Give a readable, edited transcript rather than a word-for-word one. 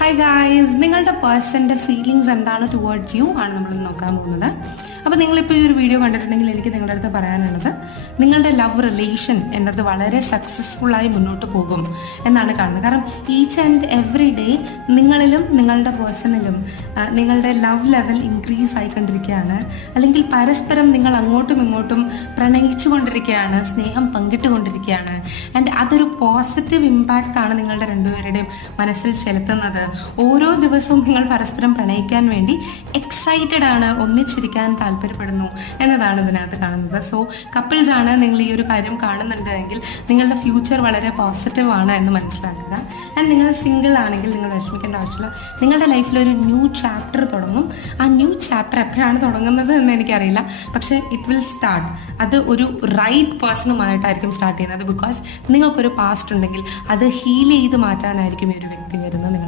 Hi guys, നിങ്ങളുടെ പേഴ്സൻ്റെ feelings എന്താണ് ടുവേർഡ്സ് യു ആണ് നമ്മൾ നോക്കാൻ പോകുന്നത്. അപ്പോൾ നിങ്ങളിപ്പോൾ ഈ ഒരു വീഡിയോ കണ്ടിട്ടുണ്ടെങ്കിൽ എനിക്ക് നിങ്ങളുടെ അടുത്ത് പറയാനുള്ളത്, നിങ്ങളുടെ ലവ് റിലേഷൻ എന്നത് വളരെ സക്സസ്ഫുള്ളായി മുന്നോട്ട് പോകും എന്നാണ് കാണുന്നത്. കാരണം ഈച്ച് ആൻഡ് എവറി ഡേ നിങ്ങളിലും നിങ്ങളുടെ പേഴ്സണിലും നിങ്ങളുടെ ലവ് ലെവൽ ഇൻക്രീസ് ആയിക്കൊണ്ടിരിക്കുകയാണ്. അല്ലെങ്കിൽ പരസ്പരം നിങ്ങൾ അങ്ങോട്ടും ഇങ്ങോട്ടും പ്രണയിച്ചു കൊണ്ടിരിക്കുകയാണ്, സ്നേഹം പങ്കിട്ടുകൊണ്ടിരിക്കുകയാണ്. ആൻഡ് അതൊരു പോസിറ്റീവ് ഇമ്പാക്റ്റ് ആണ് നിങ്ങളുടെ രണ്ടുപേരുടെയും മനസ്സിൽ ചെലുത്തുന്നത്. ഓരോ ദിവസവും നിങ്ങൾ പരസ്പരം പ്രണയിക്കാൻ വേണ്ടി എക്സൈറ്റഡ് ആണ്, ഒന്നിച്ചിരിക്കാൻ താല്പര്യപ്പെടുന്നു എന്നതാണ് ഇതിനകത്ത് കാണുന്നത്. സോ കപ്പിൾസ് ആണ് നിങ്ങൾ ഈ ഒരു കാര്യം കാണുന്നുണ്ടെങ്കിൽ നിങ്ങളുടെ ഫ്യൂച്ചർ വളരെ പോസിറ്റീവ് ആണ് എന്ന് മനസ്സിലാക്കുക. ആൻഡ് നിങ്ങൾ സിംഗിൾ ആണെങ്കിൽ നിങ്ങൾ വിഷമിക്കേണ്ട ആവശ്യമില്ല. നിങ്ങളുടെ ലൈഫിൽ ഒരു ന്യൂ ചാപ്റ്റർ തുടങ്ങും. ആ ന്യൂ ചാപ്റ്റർ എപ്പോഴാണ് തുടങ്ങുന്നത് എന്ന് എനിക്കറിയില്ല, പക്ഷേ ഇറ്റ് വിൽ സ്റ്റാർട്ട്. അത് ഒരു റൈറ്റ് പേഴ്സണുമായിട്ടായിരിക്കും സ്റ്റാർട്ട് ചെയ്യുന്നത്. ബിക്കോസ് നിങ്ങൾക്കൊരു പാസ്റ്റ് ഉണ്ടെങ്കിൽ അത് ഹീൽ ചെയ്ത് മാറ്റാനായിരിക്കും ഈ ഒരു വ്യക്തി വരുന്നത്.